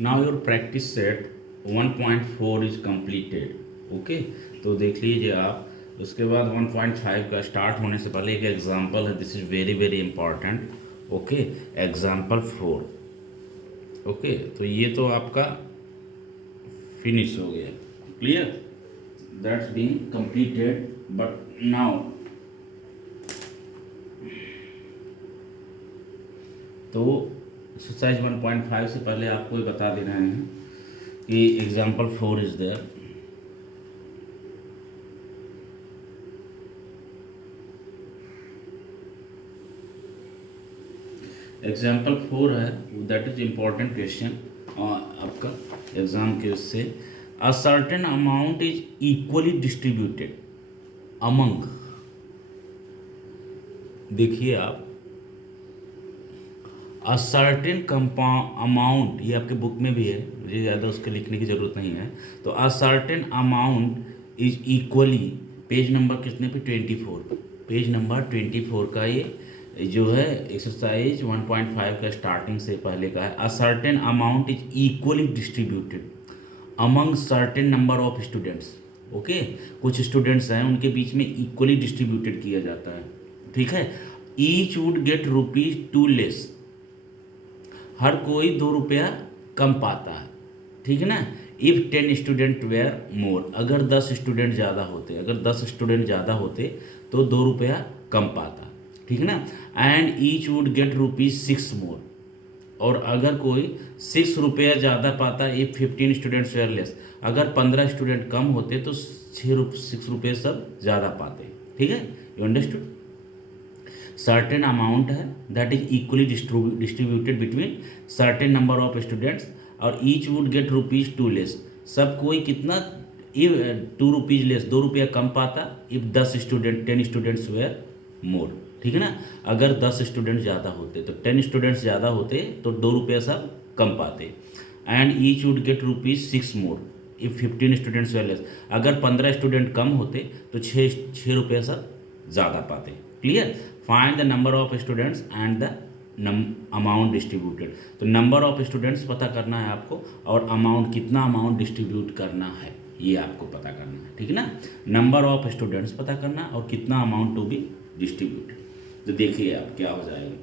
Now your practice set 1.4 is completed. Okay, तो देख लीजिए आप। उसके बाद 1.5 का स्टार्ट होने से पहले एक एग्जांपल है, this is very very important. Okay, example 4। Okay, तो ये तो आपका फिनिश हो गया, clear, that's being completed. But now तो एक्सरसाइज 1.5 से पहले आपको ये बता देना है कि एग्जाम्पल 4 इज देयर। एग्जाम्पल 4 है, दैट इज इम्पॉर्टेंट क्वेश्चन आपका एग्जाम के उससे। A certain amount is equally distributed among, देखिए आप, अ सर्टेन अमाउंट, ये आपके बुक में भी है, मुझे ज़्यादा उसके लिखने की ज़रूरत नहीं है। तो a certain amount is equally, page number कितने पे, 24, पेज नंबर 24 का ये जो है एक्सरसाइज 1.5 का स्टार्टिंग से पहले का है। A certain amount is equally distributed among certain number of students. Okay, कुछ स्टूडेंट्स हैं उनके बीच में इक्वली डिस्ट्रीब्यूटेड किया जाता है, ठीक है। ईच वुड गेट ₹2 लेस, हर कोई 2 रुपया कम पाता है, ठीक है ना। इफ़ 10 स्टूडेंट वेयर मोर, अगर 10 स्टूडेंट ज़्यादा होते, अगर 10 स्टूडेंट ज़्यादा होते तो 2 रुपया कम पाता, ठीक है ना। एंड ईच वुड गेट ₹6 मोर, और अगर कोई 6 रुपया ज़्यादा पाता इफ़ 15 स्टूडेंट्स वेयर लेस, अगर 15 स्टूडेंट कम होते तो 6 रुपये सब ज़्यादा पाते, ठीक है। You understood. सर्टेन अमाउंट है that is equally distributed between certain number of students, और ईच वुड गेट ₹2 लेस, सब कोई कितना, इफ ₹2 लेस, 2 रुपया कम पाता इफ 10 स्टूडेंट्स वेयर मोर, ठीक है ना। अगर 10 स्टूडेंट ज़्यादा होते तो 10 स्टूडेंट्स ज़्यादा होते तो 2 रुपया सब कम पाते। And each would get ₹6 more if 15 students were less, अगर 15 स्टूडेंट कम होते तो छः रुपया सब ज़्यादा पाते, clear. Find the number of students and the amount distributed, तो नंबर ऑफ स्टूडेंट्स पता करना है आपको, और अमाउंट, कितना अमाउंट डिस्ट्रीब्यूट करना है ये आपको पता करना है, ठीक है ना। नंबर ऑफ स्टूडेंट्स पता करना और कितना अमाउंट टू बी डिस्ट्रीब्यूटेड। तो देखिए आप क्या हो जाएगा।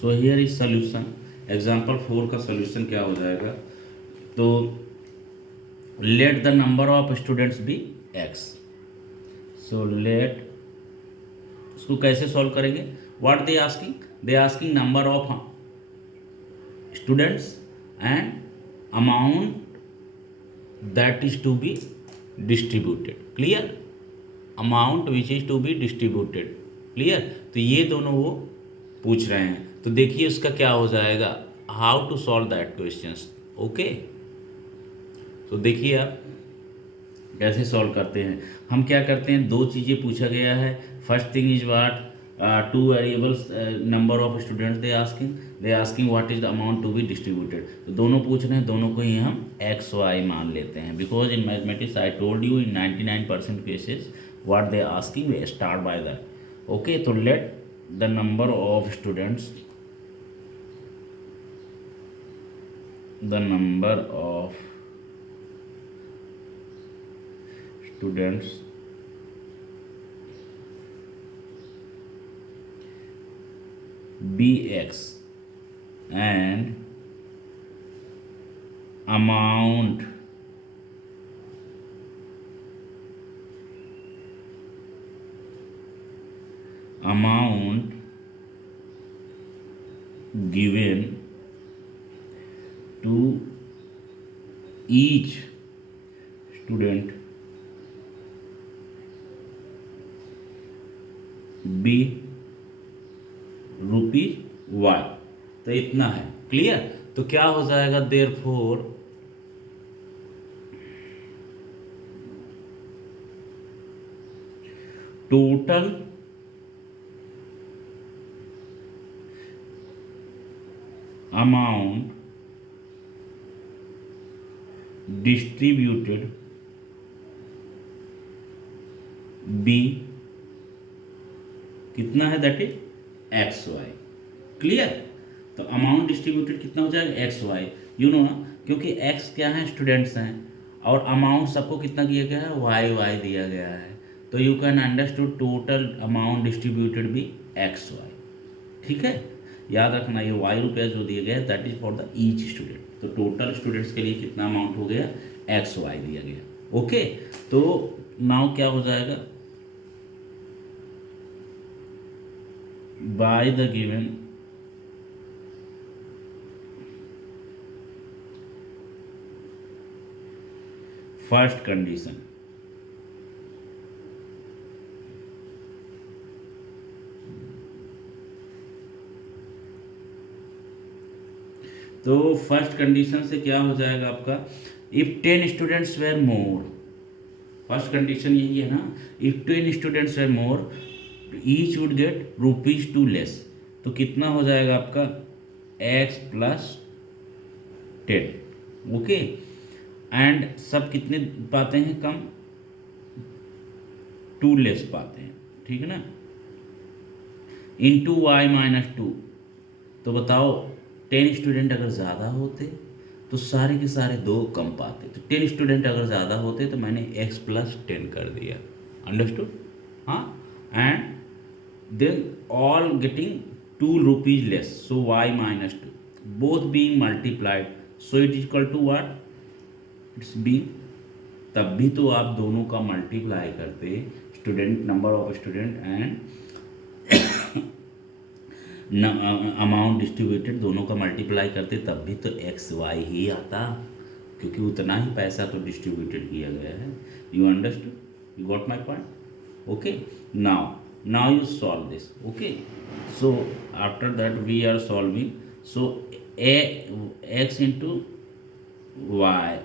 So here is solution, example 4 का सोल्यूशन क्या हो जाएगा। तो let the number of students be x, so let, उसको कैसे सॉल्व करेंगे, what they asking number of students and amount that is to be distributed, clear, amount which is to be distributed, clear. तो ये दोनों वो पूछ रहे हैं, तो देखिए उसका क्या हो जाएगा, how to solve that questions. Okay, तो देखिए आप कैसे सॉल्व करते हैं। हम क्या करते हैं, दो चीज़ें पूछा गया है। First thing is what, 2 variables, number of students they asking what is the amount to be distributed, तो दोनों पूछ रहे हैं, दोनों को ही हम XY मान लेते हैं, because in mathematics I told you in 99% cases what they asking we start by that. Okay, तो let the number of students, the number of students bx and amount given to each student be ₹y, तो इतना है, clear. तो क्या हो जाएगा, therefore total amount distributed be कितना है, दैट इज XY, क्लियर। तो अमाउंट डिस्ट्रीब्यूटेड कितना हो जाएगा एक्स वाई, यू नो ना, क्योंकि एक्स क्या है स्टूडेंट्स हैं और अमाउंट सबको कितना किया गया है वाई वाई दिया गया है, तो you can understood total amount distributed भी एक्स वाई। ठीक है, याद रखना ये वाई रुपया जो दिया गया है that is for the each student, तो टोटल स्टूडेंट्स के लिए कितना अमाउंट हो गया एक्स वाई दिया गया। ओके, तो नाउ क्या हो जाएगा, bye the given first condition, तो फर्स्ट कंडीशन से क्या हो जाएगा आपका, if 10 students were more, first condition यही है ना, if 10 students were more each would gate ₹2 less, तो कितना हो जाएगा आपका x प्लस 10। ओके, एंड सब कितने पाते हैं कम, 2 लेस पाते हैं, ठीक है ना, इंटू वाई माइनस 2, तो बताओ 10 स्टूडेंट अगर ज़्यादा होते तो सारे के सारे 2 कम पाते, तो 10 स्टूडेंट अगर ज़्यादा होते तो मैंने x प्लस 10 कर दिया, अंडरस्टूड, हाँ, and then all getting ₹2 less, so y minus 2 both being multiplied, so it is equal to what, it's be, तब भी तो आप दोनों का मल्टीप्लाई करते, student number of student and amount distributed दोनों का मल्टीप्लाई करते, तब भी तो एक्स वाई ही आता, क्योंकि उतना ही पैसा तो डिस्ट्रीब्यूटेड किया गया है। You understood, you got my point. Okay, now you solve this. Okay, so after that we are solving, so X into Y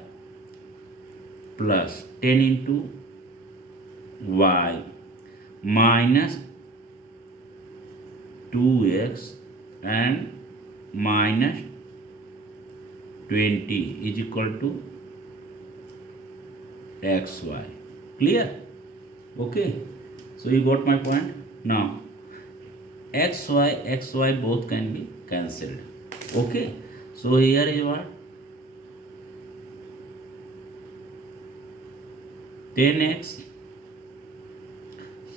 plus 10 into Y minus 2x and minus 20 is equal to xy. Clear? Okay, so you got my point. Now xy both can be cancelled. Okay, so here is what, 10x,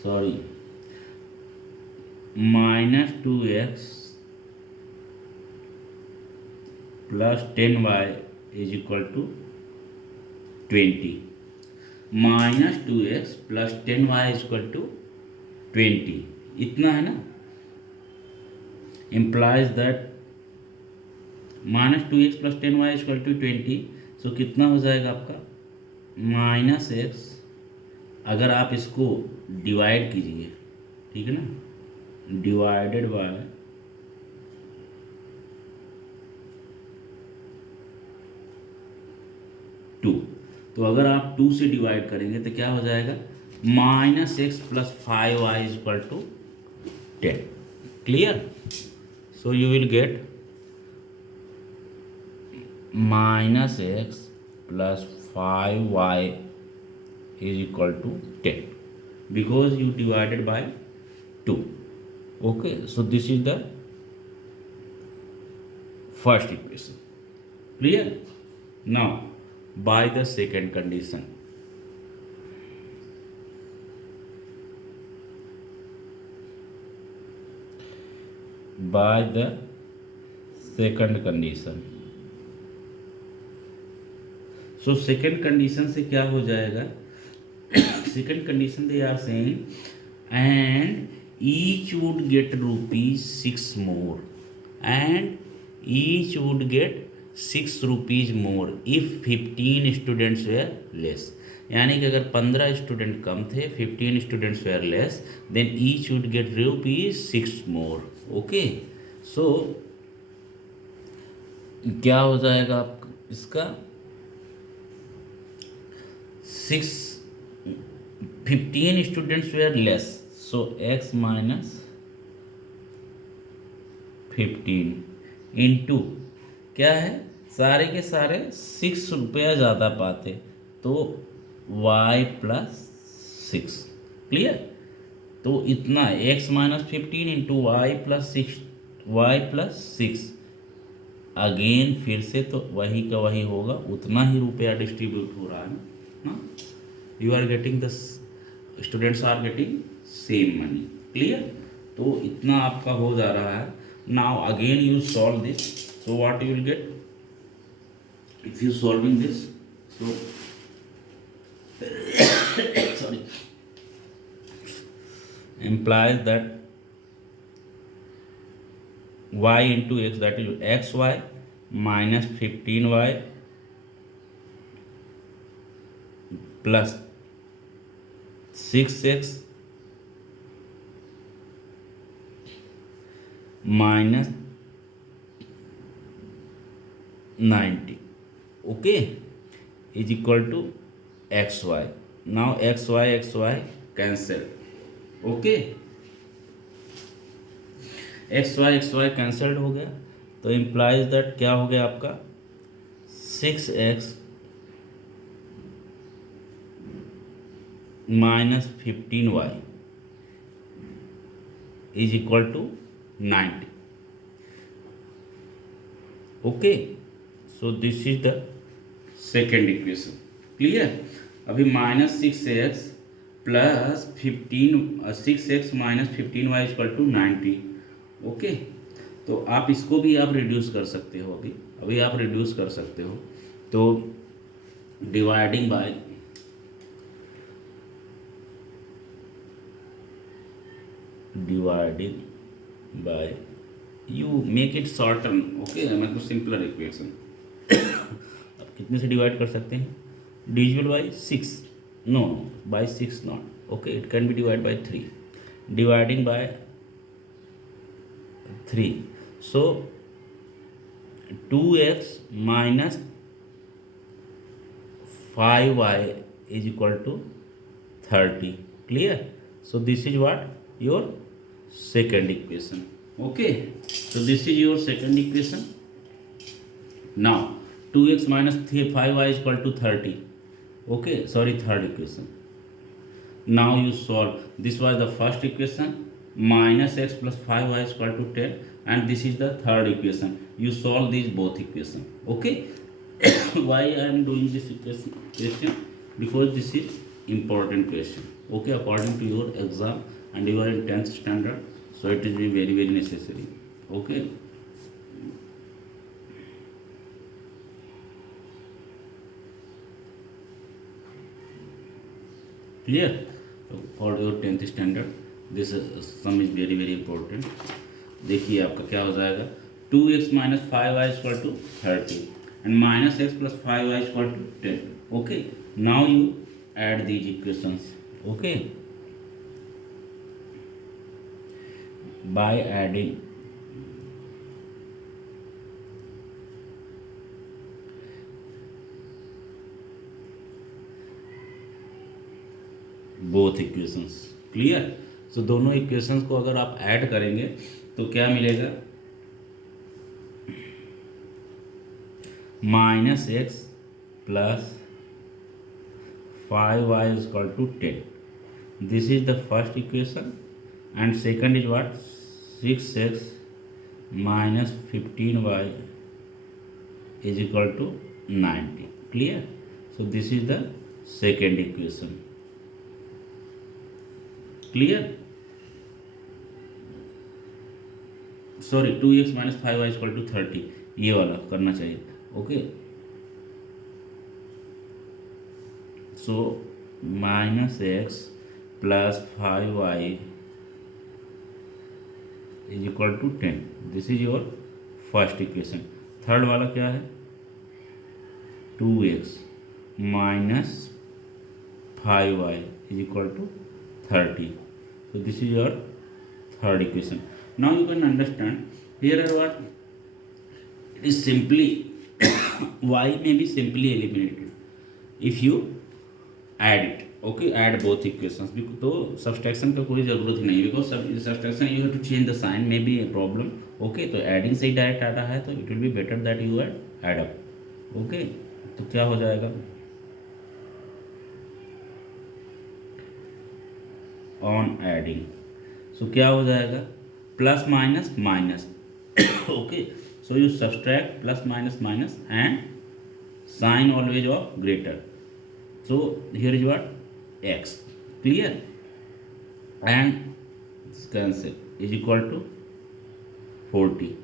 sorry, minus 2x plus 10y is equal to 20, minus 2x plus 10y is equal to 20, इतना है ना, implies that minus 2x plus 10y is equal to 20, so कितना हो जाएगा आपका minus x, अगर आप इसको डिवाइड कीजिए, ठीक है ना, डिवाइडेड बाय 2, तो अगर आप 2 से डिवाइड करेंगे तो क्या हो जाएगा minus x plus 5y is equal to 10। Clear? So you will get minus x plus 5y is equal to 10 because you divided by 2। Okay, so this is the first equation. Clear? Now by the second condition, by the second condition, so second condition से क्या हो जाएगा, second condition they are saying and each would get ₹6 more and each would get ₹6 more if 15 students were less, यानी कि अगर 15 student कम थे, 15 students were less, then each would get ₹6 more. Okay, so क्या हो जाएगा आपका इसका 15 students were less, so x minus 15 into क्या है, सारे के सारे ₹6 ज़्यादा पाते तो y प्लस 6। क्लियर? तो इतना x minus 15 into Y plus 6, again फिर से तो वही का वही होगा, उतना ही रुपया डिस्ट्रीब्यूट हो रहा है ना। You are getting the students are getting same money. Clear? तो इतना आपका हो जा रहा है। Now again you solve this, so what you will get if you solving this, so sorry, implies that y into x, that is xy minus 15y plus 6x minus 90, okay, is equal to xy. now xy cancel, okay, xy cancelled हो गया, तो implies that क्या हो गया आपका 6x minus 15y is equal to 90, okay. so this is the second equation. clear? अभी minus 6x plus 6x minus 15y equal to 90, okay. तो आप इसको भी आप रिड्यूस कर सकते हो, अभी आप रिड्यूस कर सकते हो। तो dividing by you make it shorten, okay, मतलब सिंपलर इक्वेशन। अब कितने से डिवाइड कर सकते हैं? Divisible by 6, no by 6 not, okay, it can be divide by 3, dividing by 3, so 2x minus 5y is equal to 30. clear? so this is what your second equation, okay. so this is your second equation. now 2x minus 5y is equal to 30, okay, sorry, third equation. now you solve, this was the first equation, minus x plus 5y is equal to 10, and this is the third equation. you solve these both equation, okay. why I am doing this question? because this is important question, okay, according to your exam, and you are in 10th standard, so it is very very necessary, okay. clear? so for your 10th standard this sum is very very important. देखिए आपका क्या हो जाएगा, 2x minus 5y equal to 30 and minus x plus 5y equal to 10, okay. Now you add these equations, okay, by adding both equations. Clear? So दोनों equations को अगर आप add करेंगे तो क्या मिलेगा, minus x plus 5y is equal to 10, this is the first equation, and second is what 6x minus 15y is equal to 90। Clear? So this is the second equation. Clear? Sorry 2x minus 5y equal to 30, ये वाला करना चाहिए, okay. So minus x plus 5y is equal to 10, this is your first equation. Third वाला क्या है, 2x minus 5y is equal to 30, so this is your third equation. Now you can understand here are what it is simply y may be simply eliminated if you add it, okay, add both equations, तो subtraction का कोई ज़रूरत ही नहीं, because subtraction you have to change the sign, may be a problem, okay। तो adding से ही direct आता है, तो it will be better that you add up, okay। तो क्या हो जाएगा, ऑन एडिंग, सो क्या हो जाएगा, plus minus minus, okay. So you subtract plus minus minus and sign always of greater. So here is what? X. Clear? And cancel is equal to 40.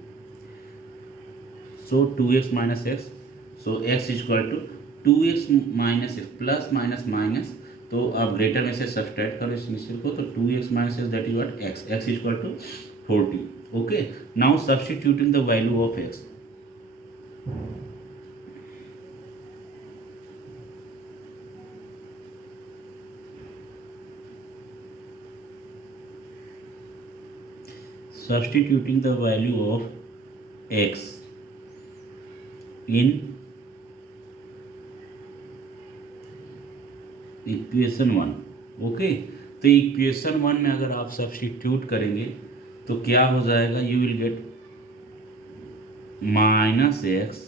So 2x minus x. So x is equal to 2x minus x plus minus minus, तो आप greater में से subtract करो इस मिश्र को, तो 2x minus x that is what x, x is equal to 40. Okay, now substituting the value of x. Substituting the value of x in equation 1. Okay, तो equation 1 में अगर आप सब्स्टिट्यूट करेंगे तो क्या हो जाएगा? You will get minus x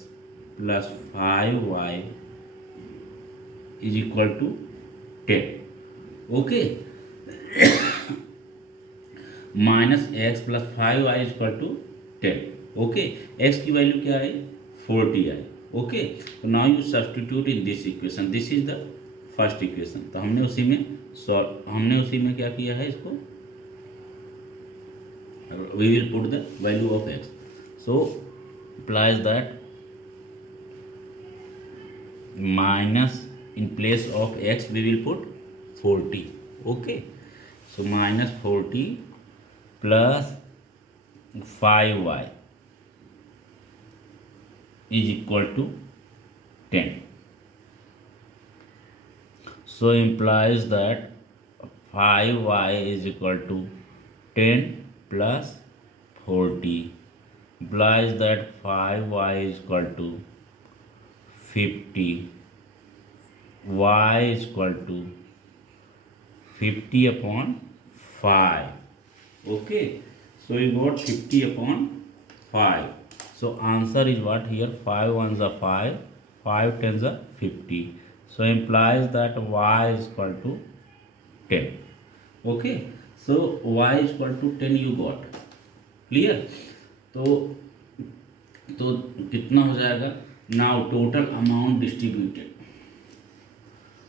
plus 5y is equal to 10. Okay, minus x plus 5y is equal to 10. Okay, x की वैल्यू क्या आई? 40 आई. ओके, तो now you substitute in this equation. This is the first equation. तो हमने उसी में क्या किया है इसको, we will put the value of x. So implies that minus in place of x we will put 40. Okay, so minus 40 plus 5y is equal to 10. So implies that 5y is equal to 10 plus 40, implies that 5y is equal to 50, y is equal to 50 upon 5. Okay, so you got 50 upon 5. So answer is what here? 5 ones are 5, 5 tens are 50. So implies that y is equal to 10. Okay, so y is equal to 10 you got. Clear? तो कितना हो जाएगा? Now total amount distributed.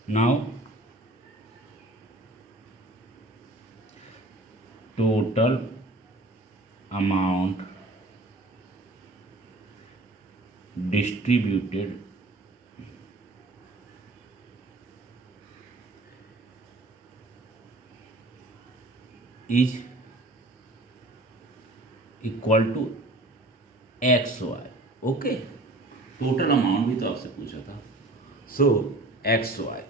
Now total amount distributed is equal to x y. Okay, total amount भी तो आपसे पूछा था. So x y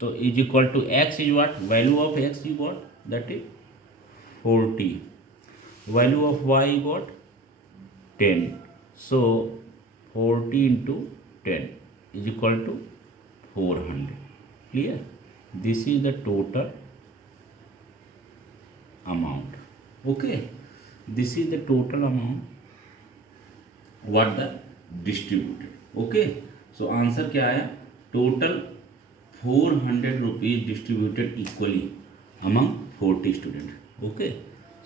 तो is equal to x is what? Value of x you got that is 40, value of y got 10. So 40 into 10 is equal to 400. Clear? This is the total amount. Okay, this is the total amount what the distributed. Okay, so answer क्या आया? Total 400 rupees distributed equally among 40 students. Okay,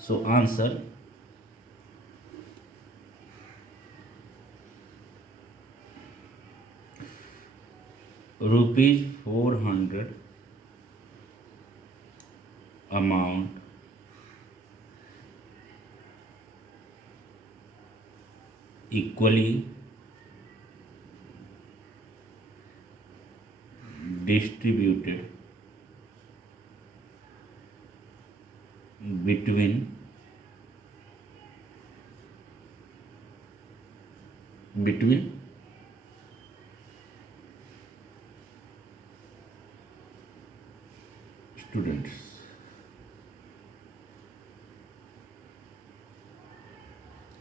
so answer rupees 400 amount equally distributed between students.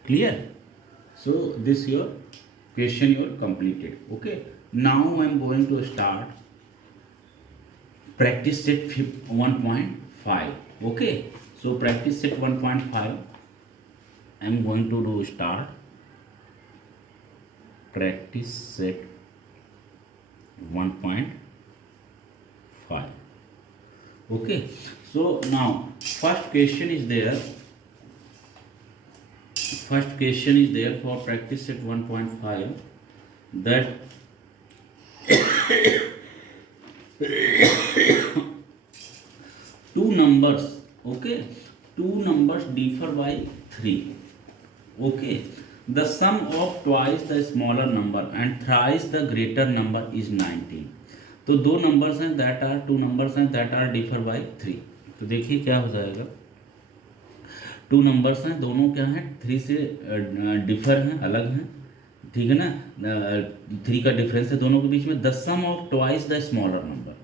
Clear? So this your question you are completed. Okay, now I am going to start practice set 1.5. Okay, so practice set 1.5 I am going to do start practice set 1.5. Okay, so now first question is there. first question is there for practice set 1.5 that two numbers, okay, two numbers differ by 3, okay, the sum of twice the smaller number and thrice the greater number is 19. तो दो numbers हैं that are two numbers हैं that are differ by 3. तो देखिए क्या हो जाएगा, two numbers हैं दोनों क्या हैं 3 से डिफर हैं, अलग हैं, ठीक है ना, 3 का डिफरेंस है दोनों के बीच में. The sum of twice the smaller number,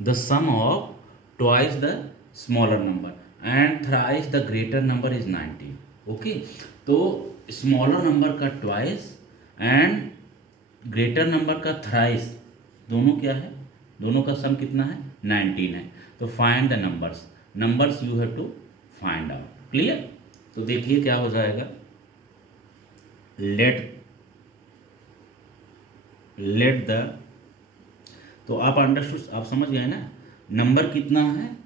the sum of twice the smaller number and thrice the greater number is 19. Okay, तो स्मॉलर नंबर का ट्वाइस एंड ग्रेटर नंबर का थ्राइस दोनों क्या है, दोनों का सम कितना है 19 है. तो find the numbers you have to find out. Clear. तो देखिए क्या हो जाएगा, लेट द, तो आप अंडरस्टूड, आप समझ गए ना, नंबर कितना है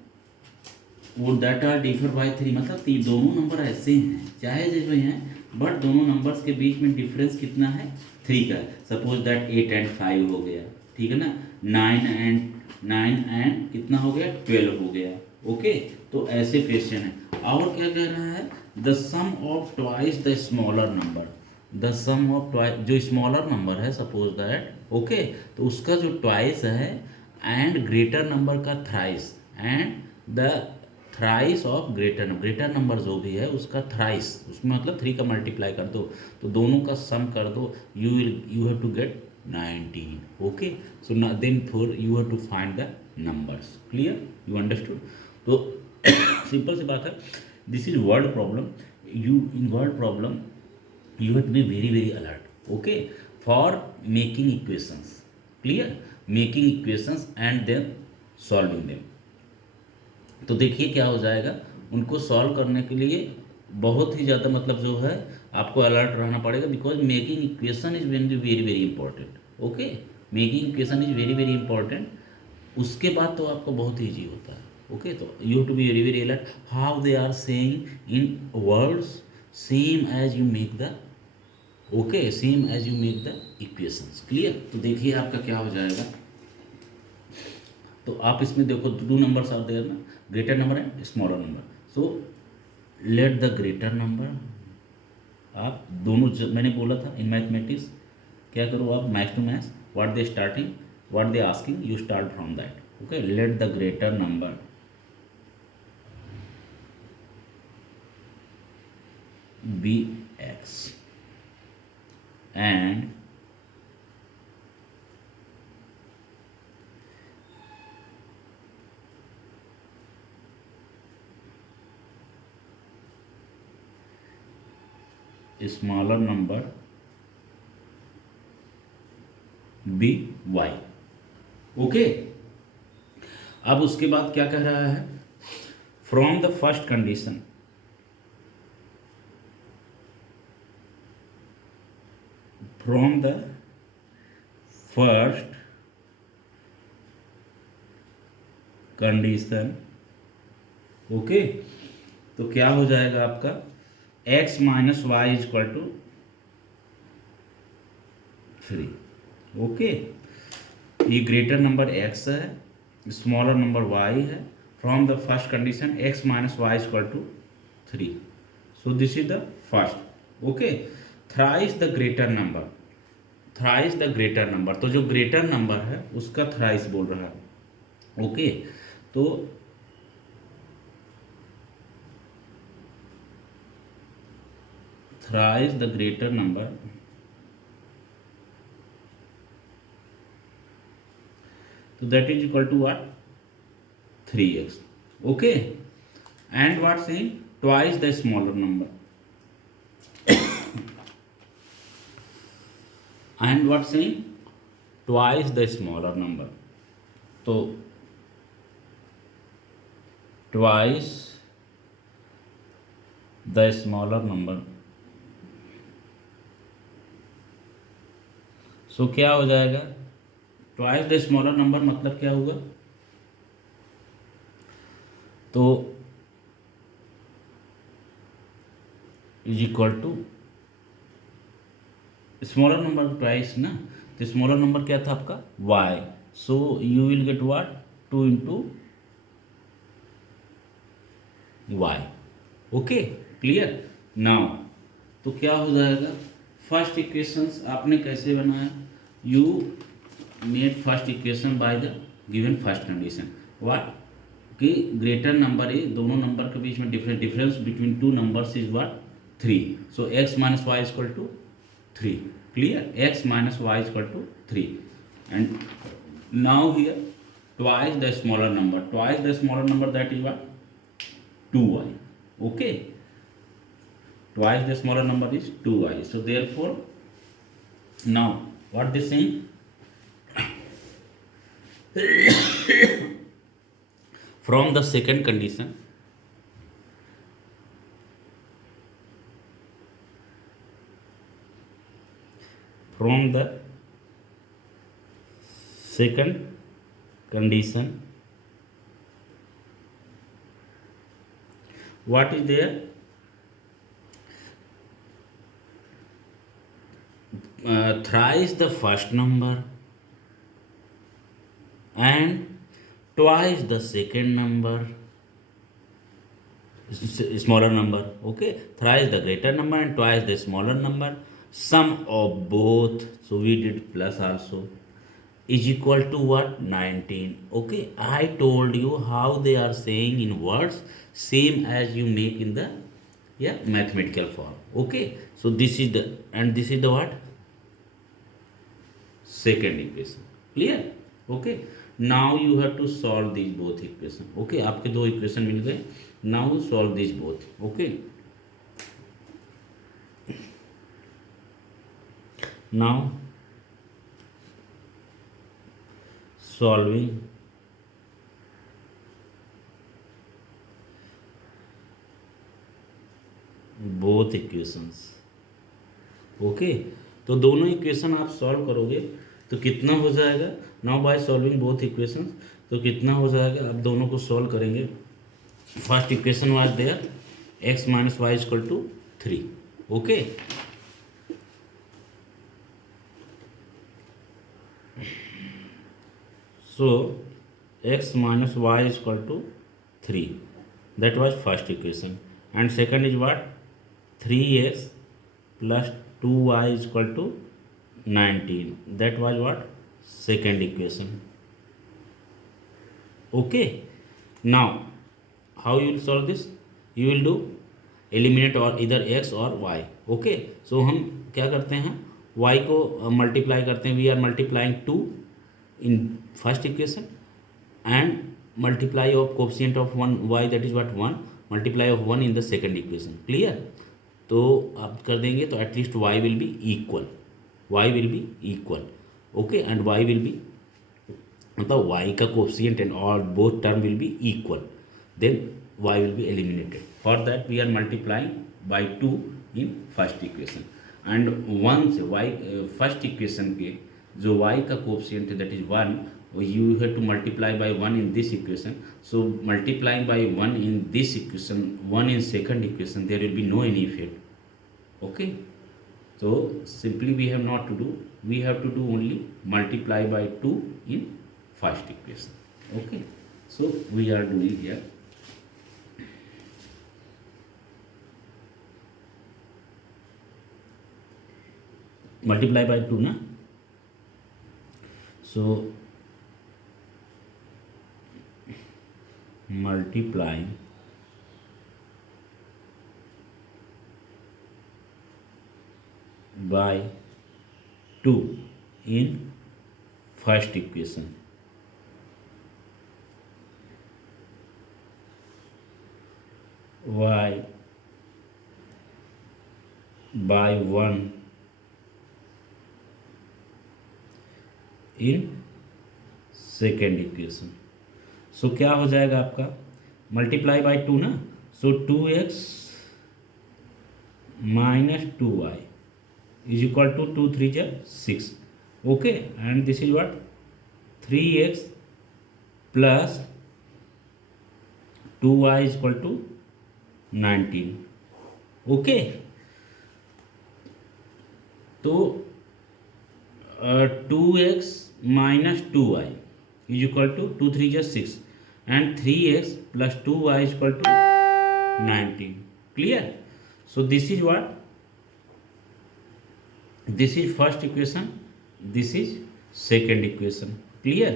वो दैट आर डिफर बाय 3, मतलब दोनों नंबर ऐसे हैं चाहे जैसे हैं बट दोनों नंबर्स के बीच में डिफरेंस कितना है 3 का. सपोज दैट 8 एंड 5 हो गया, ठीक है ना, 9 एंड कितना हो गया 12 हो गया. ओके, तो ऐसे क्वेश्चन है. और क्या कह रहा है, the sum of twice the smaller number, the sum of twice, जो स्मॉलर नंबर है सपोज दैट, ओके, तो उसका जो ट्वाइस है एंड ग्रेटर नंबर का thrice and the thrice of greater number जो भी है उसका थ्राइस, उसमें मतलब 3 का मल्टीप्लाई कर दो तो दोनों का सम कर दो, you have to get 19. Okay, so then for you have to find the numbers. Clear, you understood. तो सिंपल सी बात है, this is word problem. You in word problem you have to be very very alert, okay, for making equations. Clear, making equations and then solving them. तो देखिए क्या हो जाएगा, उनको सॉल्व करने के लिए बहुत ही ज़्यादा मतलब जो है आपको अलर्ट रहना पड़ेगा, because making equation is very very very important. Okay, making equation is very very important. उसके बाद तो आपको बहुत ईजी होता है. ओके, तो you have to be very very alert how they are saying in words same as you make the, okay, same as you make the equations. Clear. तो देखिए आपका क्या हो जाएगा, तो आप इसमें देखो टू नंबर्स आर देयर ना, greater number and smaller number. So let the greater number, आप दोनों मैंने बोला था इन मैथमेटिक्स क्या करो आप, math to maths, what they starting, what they asking, you start from that. Okay, let the greater number be x and smaller number be y. Okay, अब उसके बाद क्या कह रहा है, from the first condition, from the first condition. Okay, तो क्या हो जाएगा आपका, x minus y is equal to 3. Okay, ये ग्रेटर नंबर x है, स्मॉलर नंबर y है. From the first condition x minus y is equal to 3. So this is the first. Okay, thrice the greater number, thrice the greater number, तो जो greater number है उसका thrice बोल रहा है. Okay, तो thrice the greater number, तो that is equal to what 3x. Okay, and what saying twice the smaller number, and what saying twice the smaller number, तो twice the smaller number. सो क्या हो जाएगा, twice the smaller number मतलब क्या होगा, तो is equal to smaller number twice ना, तो स्मॉलर नंबर क्या था आपका y, सो you will get what 2 into y। Okay, clear now. तो क्या हो जाएगा, फर्स्ट इक्वेशंस आपने कैसे बनाया, you made first equation by the given first condition what, कि ग्रेटर नंबर इज, दोनों नंबर के बीच में difference between two numbers is what 3, so x minus y equal to 3, clear, x minus y equal to 3, and now here twice the smaller number, that is what 2y, okay, twice the smaller number is 2y, so therefore now what they saying, from the second condition, from the second condition, what is there, thrice the first number and twice the second number, smaller number, okay, thrice the greater number and twice the smaller number, sum of both, so we did plus also, is equal to what 19, okay, I told you how they are saying in words, same as you make in the, yeah, mathematical form, okay, so this is the, and this is the what second equation, clear, okay, now you have to solve these both equation, okay, आपके दो equation मिल गए, now solve these both, okay, now solving both equations, okay, तो दोनों equation आप solve करोगे तो कितना हो जाएगा, now by solving both equations, तो कितना हो जाएगा, आप दोनों को सॉल्व करेंगे, first equation was there x minus y equal to 3, okay, so x minus y is equal to 3, that was first equation, and second is what 3x plus 2y is equal to 19, that was what second equation, okay, now how you will solve this, you will do eliminate or either x or y, okay, so हम क्या करते हैं, y को multiply करते हैं, we are multiplying 2 in first equation and multiply of coefficient of 1 y, that is what 1, multiply of 1 in the second equation, clear, तो आप कर देंगे तो at least y will be equal, y will be equal, okay, and y will be, मतलब y का coefficient and all both term will be equal, then y will be eliminated, for that we are multiplying by 2 in first equation, and 1 से y first equation के जो y का coefficient है that is 1, you have to multiply by 1 in this equation, so multiplying by 1 in this equation, 1 in second equation, there will be no any effect, okay, so simply we have not to do, we have to do only multiply by 2 in first equation, okay, so we are doing here multiply by 2 na, so multiplying by 2 in first equation, y by 1 in second equation, so क्या हो जाएगा आपका multiply by 2 ना, so 2x minus 2y is equal to 2 3 जा 6, okay, and this is what 3x plus 2y is equal to 19, okay, तो 2x minus 2y is equal to 2 3 = 6 and 3x plus 2y is equal to 19. Clear? So this is what? This is first equation. This is second equation. Clear?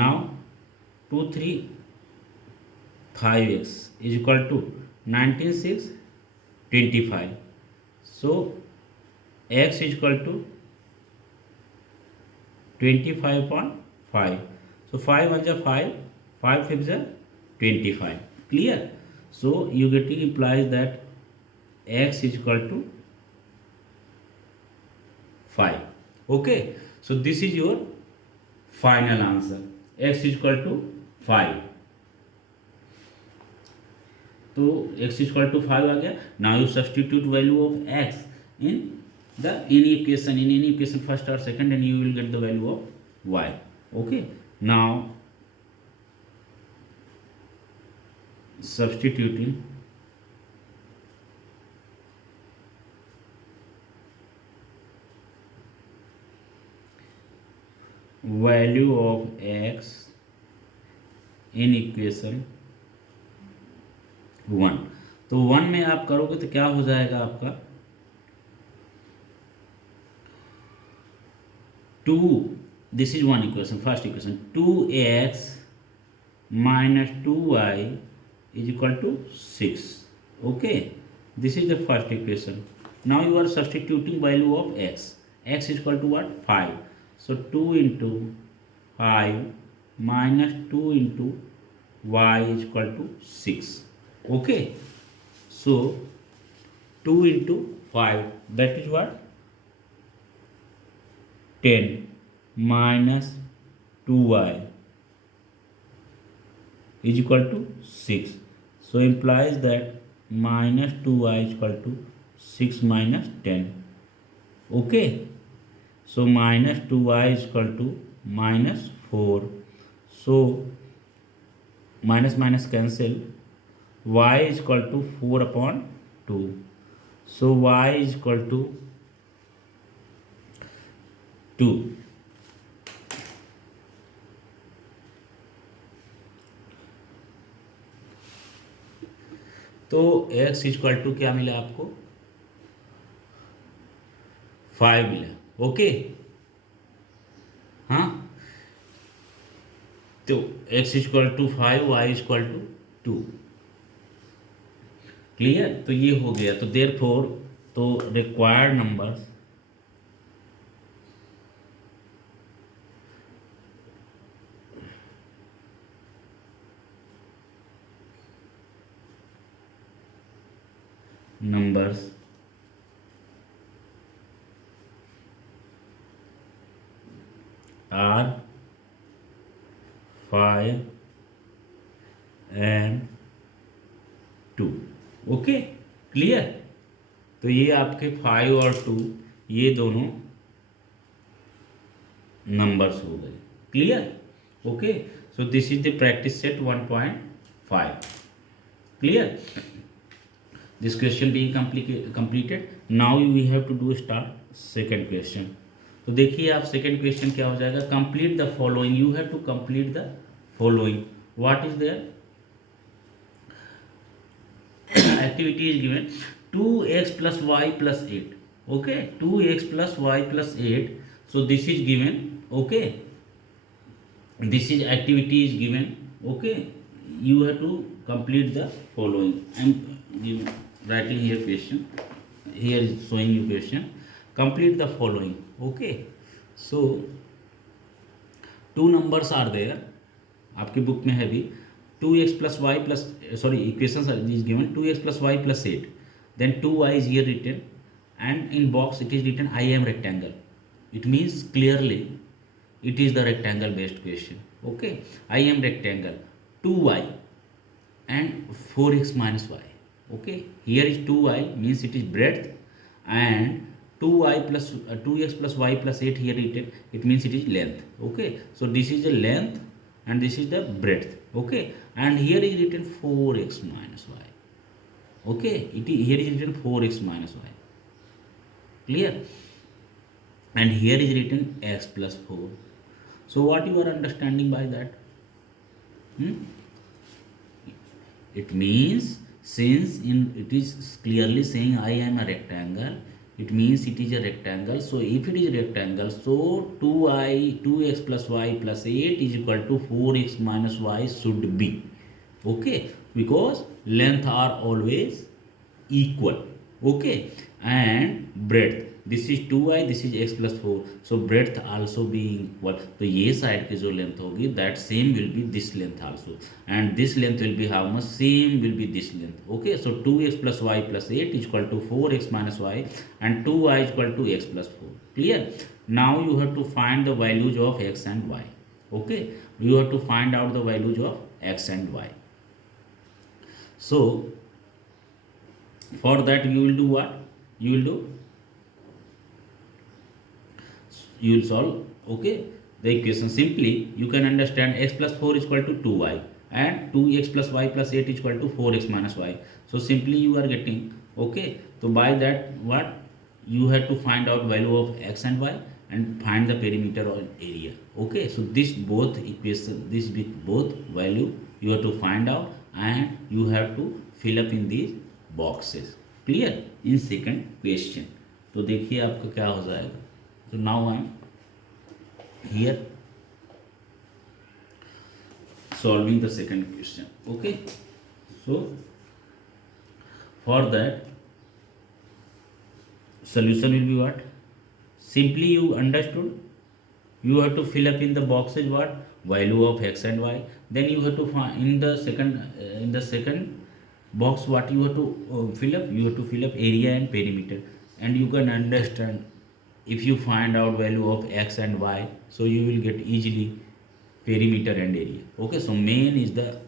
Now 2 3 5x is equal to 19 6 25. So x is equal to 25/5. So 5 1 is 5, 5 5 is 25. Clear? So you getting implies that x is equal to 5. Okay, so this is your final answer. X is equal to 5. तो x is equal to 5 आ गया. Now you substitute value of x in the any equation first or second, and you will get the value of y. Okay, now substituting value of x in equation 1. तो 1 में आप करोगे तो क्या हो जाएगा आपका 2. This is one equation, first equation 2x minus 2y is equal to 6. Okay, this is the first equation. Now you are substituting value of x. X is equal to what? 5. So 2 into 5 minus 2 into y is equal to 6. Okay, so 2 into 5, that is what? 10 minus 2y is equal to 6. So implies that minus 2y is equal to 6 minus 10. Okay, so minus 2y is equal to minus 4. So minus minus cancel, y is equal to 4/2. So y is equal to 2. तो x equal to क्या मिला आपको 5 मिला. Okay, हाँ, तो x equal to 5, y equal to 2. Clear? तो ये हो गया. तो देयरफॉर तो required numbers are 5 and 2. Okay, clear? तो ये आपके 5 और 2 ये दोनों नंबर्स हो गए. Clear? Okay, so this is the practice set 1.5. Clear? This question being completed. Now we have to do start second question. तो देखिए आप सेकेंड क्वेश्चन क्या हो जाएगा. Complete the following. You have to complete the following. What is there? Activity is given 2x plus y plus 8. Okay, 2x plus y plus 8. So this is given. Okay, this is activity is given. Okay, you have to complete the following. I'm writing here question. Here is showing you question. Complete the following. Okay, so two numbers are there. आपकी book में है भी 2x plus y plus equations is given 2x plus y plus 8. Then 2y is here written, and in box it is written I am rectangle. It means clearly it is the rectangle based question. Okay, I am rectangle 2y and 4x minus y. Okay, here is 2y means it is breadth, and 2y plus 2x plus y plus 8 here written, it means it is length. Okay, so this is the length and this is the breadth. Okay, and here is written 4x minus y. Okay, here is written 4x minus y. Clear? and here is written x plus 4. So what you are understanding by that? Hmm? It means since in it is clearly saying I am a rectangle, it means it is a rectangle. So if it is a rectangle, so 2x plus y plus 8 is equal to 4x minus y should be. Okay, because length are always equal. Okay, and breadth, this is 2y, this is x plus 4, so breadth also being equal, तो ये side की जो length होगी that same will be this length also, and this length will be how much, same will be this length. Okay, so 2x plus y plus 8 is equal to 4x minus y, and 2y is equal to x plus 4. Clear? Now you have to find the values of x and y. Okay, you have to find out the values of x and y. So for that you will do what? You will do, you will solve. Okay, the equation simply you can understand x plus 4 is equal to 2y, and 2x plus y plus 8 is equal to 4x minus y. So simply you are getting. Okay, so by that what you have to find out value of x and y and find the perimeter or area. Okay, so this both equation, this with both value you have to find out, and you have to fill up in these boxes. Clear? In second question तो देखिए आपका क्या हो जाएगा. So now I am here solving the second question. Okay, so for that solution will be what? Simply you understood, you have to fill up in the boxes what value of x and y. Then you have to find in the second box what you have to fill up, you have to fill up area and perimeter, and you can understand if you find out value of x and y, so you will get easily perimeter and area. Okay, so main is the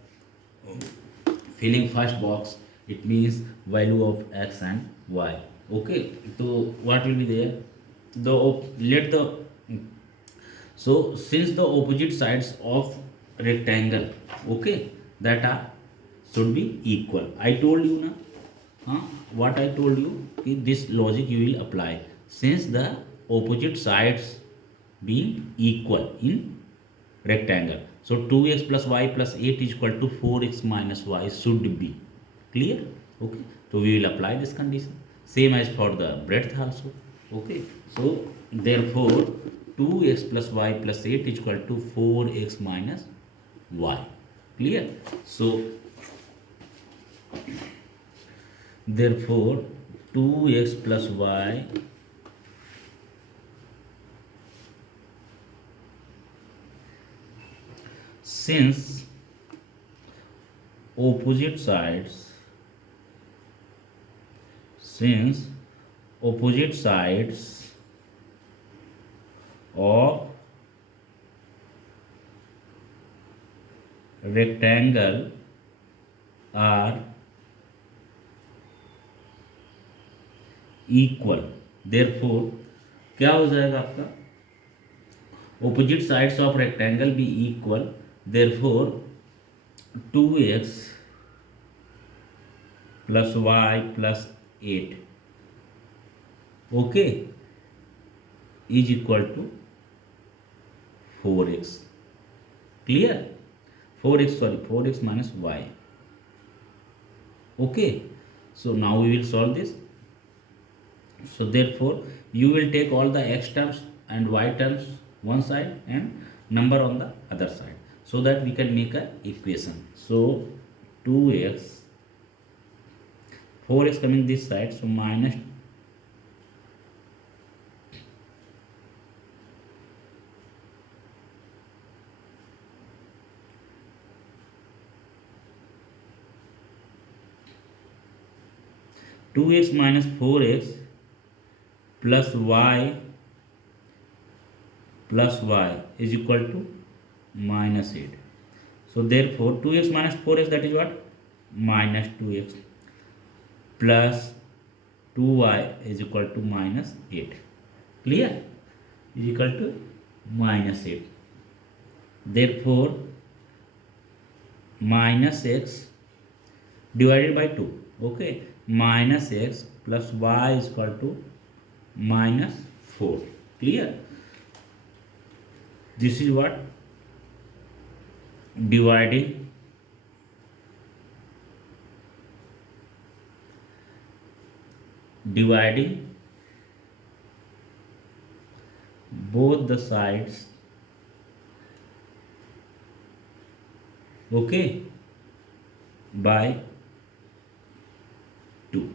filling first box, it means value of x and y. Okay, so what will be there, the let the, so since the opposite sides of rectangle, okay, that are should be equal, I told you na. What I told you, this logic you will apply since the opposite sides being equal in rectangle. So 2x plus y plus 8 is equal to 4x minus y should be. Clear? Okay, so we will apply this condition, same as for the breadth also. Okay, so therefore 2x plus y plus 8 is equal to 4x minus y. Clear? So therefore 2x plus y since opposite sides, since opposite sides of rectangle are equal, therefore क्या हो जाएगा आपका, opposite sides of rectangle be equal, therefore 2x plus y plus 8, okay, is equal to 4x. Clear? 4x minus y. Okay, so now we will solve this. So therefore you will take all the x terms and y terms one side and number on the other side, so that we can make a equation. So 2x, 4x coming this side, so minus 2x minus 4x plus y is equal to minus 8. So therefore 2x minus 4x, that is what, minus 2x, plus 2y is equal to minus 8. Clear? Is equal to minus 8. Therefore minus x divided by 2, okay, minus x plus y is equal to minus 4. Clear? This is what? Dividing both the sides, okay, by 2.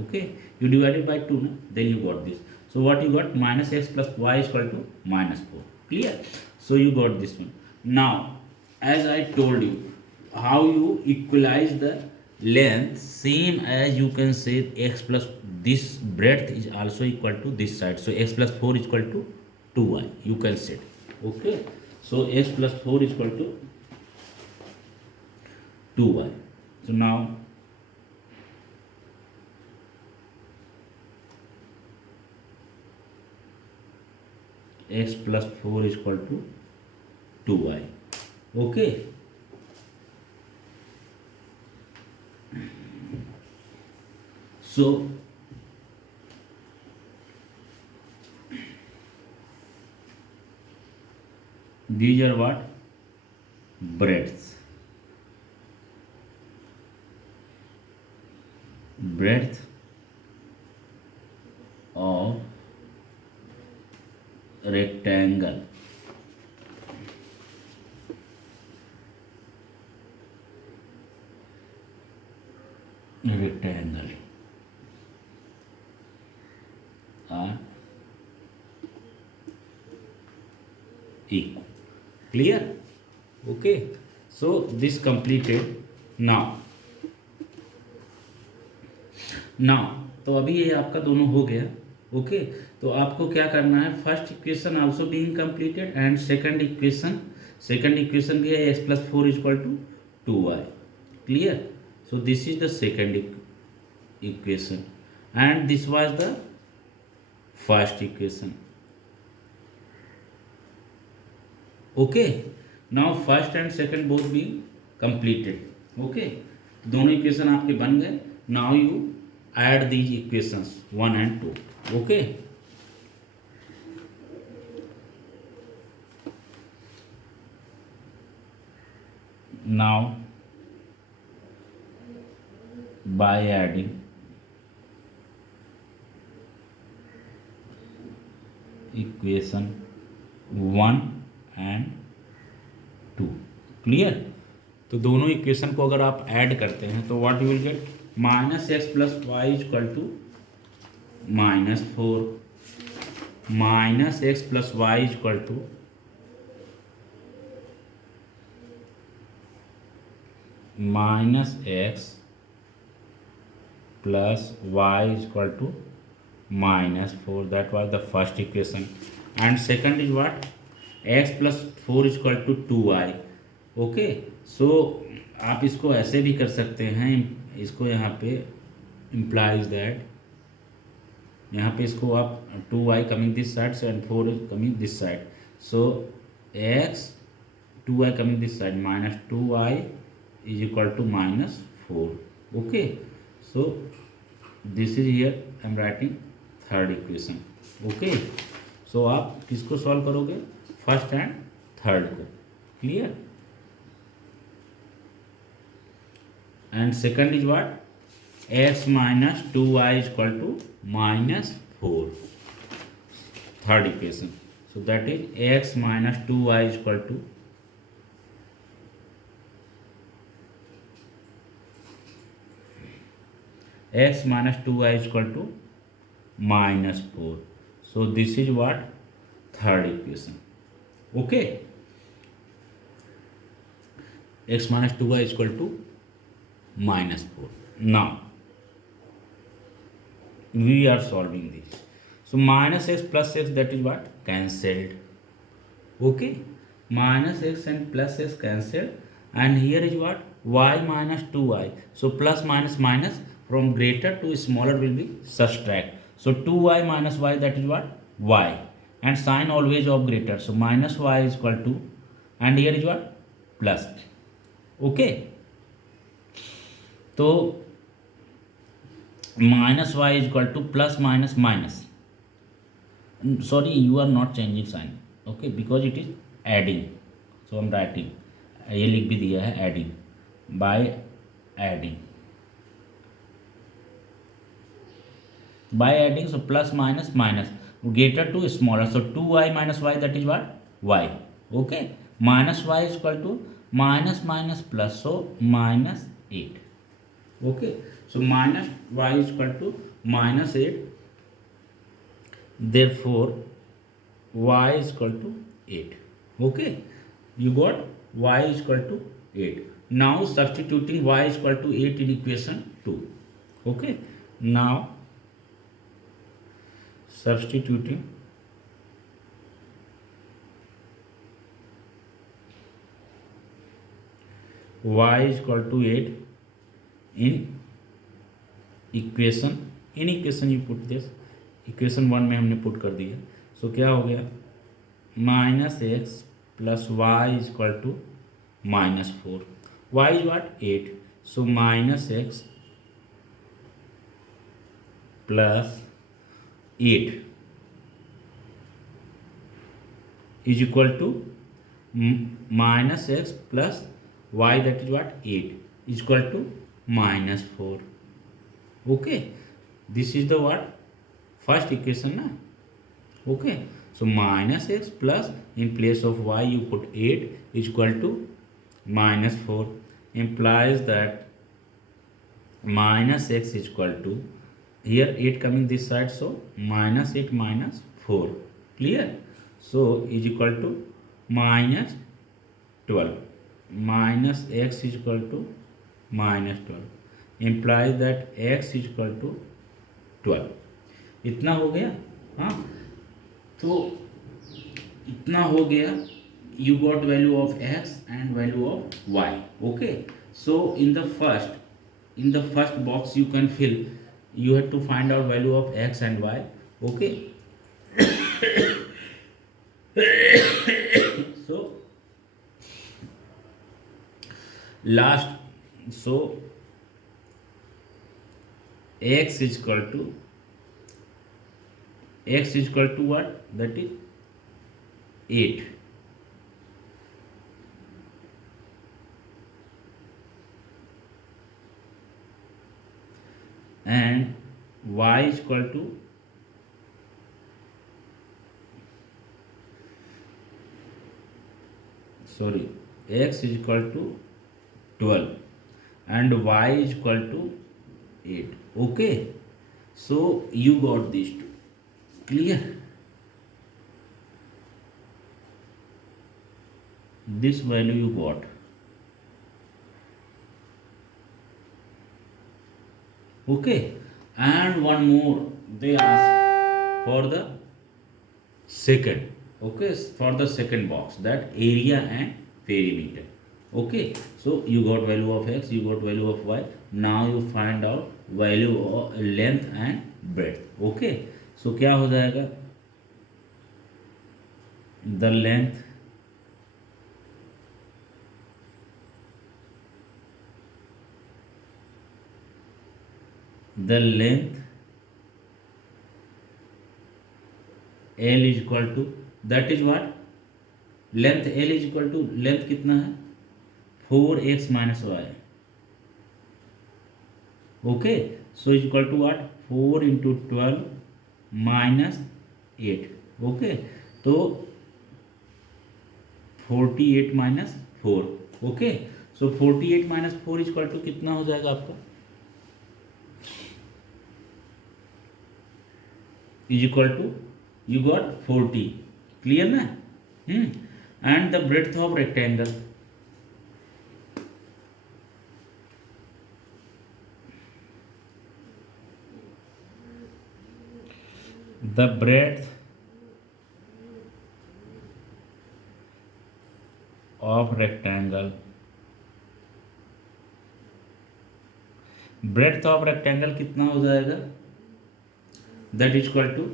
Okay, you divided by 2, no? Then you got this. So what you got? Minus x plus y is equal to minus 4. Clear? So you got this one. Now, as I told you, how you equalize the length, same as you can say x plus this breadth is also equal to this side. So x plus 4 is equal to 2y. You can set. Okay. So x plus 4 is equal to 2y. So now x plus 4 is equal to 2y. Okay. So these are what? Breadths. Breadth of rectangle. Are equal. Clear? Okay. So this completed. Now तो अभी ये आपका दोनों हो गया. Okay. तो आपको क्या करना है? First equation also being completed and second equation भी है x plus 4 is equal to 2y. Clear? So this is the second equation and this was the first equation. Okay, now first and second both being completed. Okay, दोनों equation आपके बन गए. Now you add these equations 1 and 2. Okay, now by adding equation 1 and 2. Clear? तो दोनों equation को अगर आप add करते हैं तो what you will get? Minus x plus y is equal to -4, minus x plus y is equal to -x plus y is equal to -4. That was the first equation. And second is what? x plus 4 is equal to 2y. Okay, so आप इसको ऐसे भी कर सकते हैं. इसको यहाँ पे implies that यहाँ पे इसको आप 2y coming this side and 4 is coming this side. So x 2y coming this side minus 2y is equal to -4. Okay, so this is here I am writing third equation. Okay, so आप किसको solve करोगे? First and third को. Clear? And second is what? x minus 2y is equal to -4. Third equation. So that is x minus 2y is equal to x minus 2y is equal to -4. So this is what? Third equation. Okay, x minus 2y is equal to -4. Now we are solving this. So minus x plus x, that is what? Cancelled. Okay, minus x and plus x cancelled, and here is what? Y minus 2y. So plus minus minus from greater to smaller will be subtract. So 2y minus y, that is what? Y. And sign always of greater. So minus y is equal to, and here is what? Plus. Okay. तो minus y is equal to plus minus minus. sorry, you are not changing sign, okay, because it is adding. So I'm writing, ये लिख भी दिया है adding, by adding, so plus minus minus, greater to smaller, so 2y minus y, that is what, y, okay, minus y is equal to minus minus plus, so minus 8, okay, so minus y is equal to minus 8, therefore y is equal to 8, okay, you got y is equal to 8. Now substituting y is equal to 8 in equation 2, okay, now substituting y is equal to 8 in equation, in equation you put this, equation 1 में हमने put कर दिया, सो क्या हो गया, minus x plus y is equal to minus 4, y is what 8, so minus x plus 8 is equal to minus x plus y, that is what 8 is equal to minus 4, okay, this is the what, first equation na, okay, so minus x plus in place of y you put 8 is equal to minus 4, implies that minus x is equal to, here 8 coming this side, so minus 8 minus 4, clear, so is equal to minus 12, minus x is equal to minus 12, implies that x is equal to 12, इतना हो गया, हाँ, तो इतना हो गया, you got value of x and value of y, okay, so in the first box you can fill, you have to find out value of x and y, okay. So last, so x is equal to what, that is 8, and y is equal to, sorry, x is equal to 12 and y is equal to 8, okay, so you got these two, clear, this value you got, okay, and one more they ask for the second, okay, for the second box, that area and perimeter, okay, so you got value of x, you got value of y, now you find out value of length and breadth, okay, so क्या हो जाएगा, the length L is equal to, that is what, length L is equal to, length कितना है, 4x minus y, okay, so is equal to what, 4 into 12 minus 8, okay, तो 48 minus 4, okay, so 48 minus 4 is equal to कितना हो जाएगा आपका, is equal to, you got 40, clear ना, and the breadth of rectangle, the breadth of rectangle, breadth of rectangle कितना हो जाएगा, that is equal to,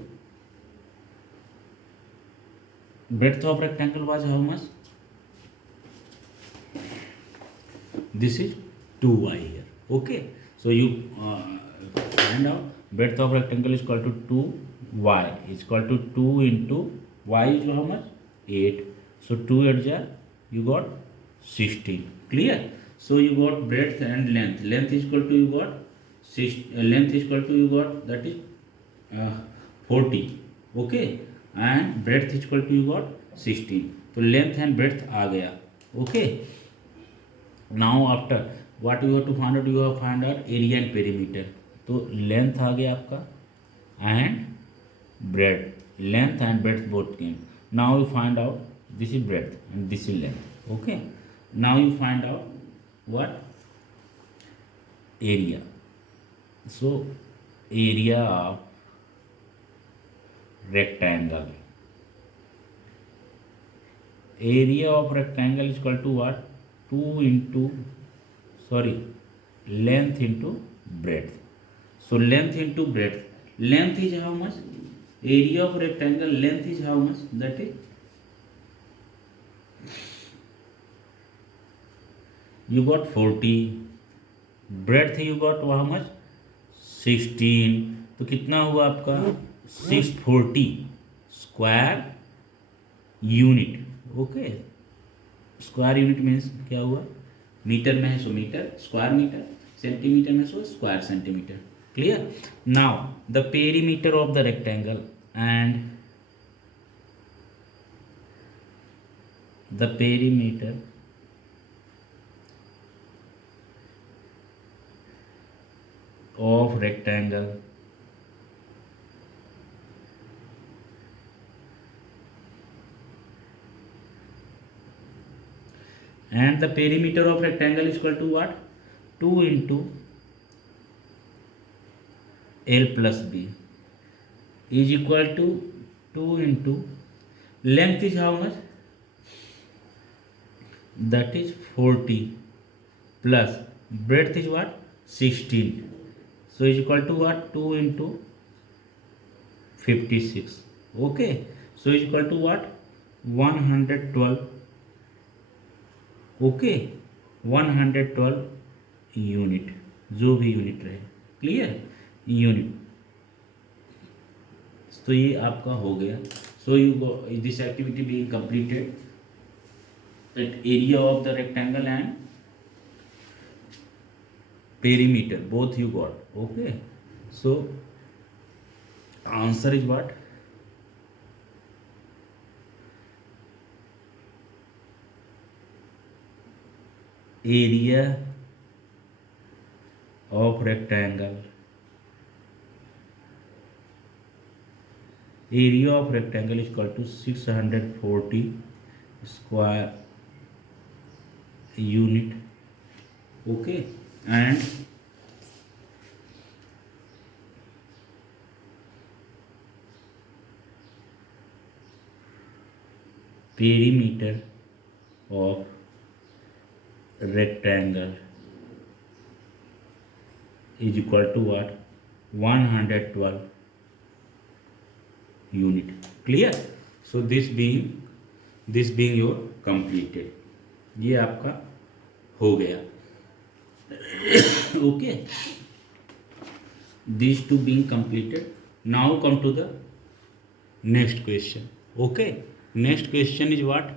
breadth of rectangle was how much, this is 2y here, okay, so you find out breadth of rectangle is equal to 2y is equal to 2 into y is how much 8. So 2 8 ja you got 16. Clear? So you got breadth and length is equal to you got length is equal to you got that is 40. Okay, and breadth is equal to you got 16. तो length and breadth आ गया. Okay, now after what you have to find out, you have find out area and perimeter. तो length आ गया आपका and breadth, length and breadth both came. Now you find out this is breadth and this is length. Okay, now you find out what area. So area of rectangle, area of rectangle is equal to what 2 into length into breadth. So length into breadth, length is how much, area of rectangle length is how much, that is you got 40, breadth you got how much 16. तो कितना हुआ आपका 640 square unit. Okay, square unit means क्या हुआ, metre में है सो metre square metre, centimetre में so square centimetre. Clear? Now the perimeter of the rectangle and the perimeter of rectangle and the perimeter of rectangle is equal to what 2 into L plus B is equal to 2 into length is how much, that is 40 plus breadth is what 16. So is equal to what 2 into 56. Okay, so is equal to what 112. Okay, 112 unit, जो भी unit रहे. Clear? Unit. तो ये आपका हो गया. So you go this activity being completed at area of the rectangle and perimeter both you got. Okay, so answer is what area of rectangle, area of rectangle is equal to 640 square unit. Okay, and perimeter of rectangle is equal to what 112 unit. Clear? So this being your completed, ये आपका हो गया. Okay, these two being completed. Now come to the next question. Okay, next question is what